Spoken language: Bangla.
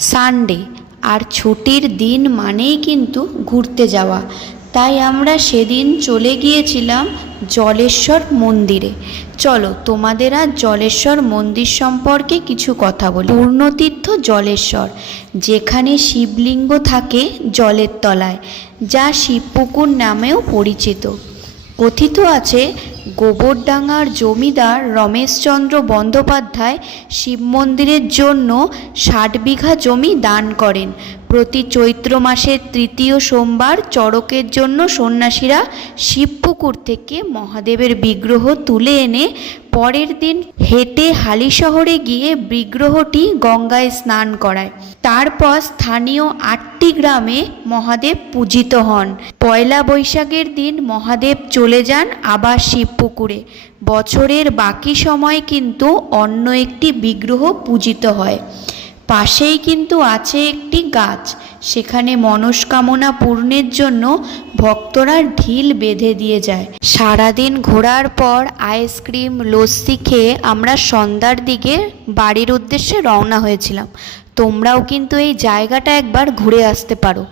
সানডে আর ছুটির দিন মানেই কিন্তু ঘুরতে যাওয়া। তাই আমরা সেদিন চলে গিয়েছিলাম জলেশ্বর মন্দিরে। চলো, তোমাদের আর জলেশ্বর মন্দির সম্পর্কে কিছু কথা বলি। পূর্ণতীর্থ জলেশ্বর, যেখানে শিবলিঙ্গ থাকে জলের তলায়, যা শিবপুকুর নামেও পরিচিত। কথিত আছে, গোবরডাঙ্গার জমিদার রমেশচন্দ্র বন্দ্যোপাধ্যায় শিব মন্দিরের জন্য ষাট বিঘা জমি দান করেন। প্রতি চৈত্র মাসের তৃতীয় সোমবার চড়কের জন্য সন্ন্যাসীরা শিবপুকুর থেকে মহাদেবের বিগ্রহ তুলে এনে পরের দিন হেঁটে হালি শহরে গিয়ে বিগ্রহটি গঙ্গায় স্নান করায়। তারপর স্থানীয় আটটি গ্রামে মহাদেব পূজিত হন। পয়লা বৈশাখের দিন মহাদেব চলে যান আবার শিবপুকুরে। বছরের বাকি সময় কিন্তু অন্য একটি বিগ্রহ পূজিত হয়। পাশেই কিন্তু আছে একটি গাছ। সেখানে মনস্কামনা পূর্ণের জন্য ভক্তরা ঢিল বেঁধে দিয়ে যায়। সারাদিন ঘোরার পর আইসক্রিম লস্যি খেয়ে আমরা সন্ধ্যার দিকে বাড়ির উদ্দেশ্যে রওনা হয়েছিলাম। তোমরাও কিন্তু এই জায়গাটা একবার ঘুরে আসতে পারো।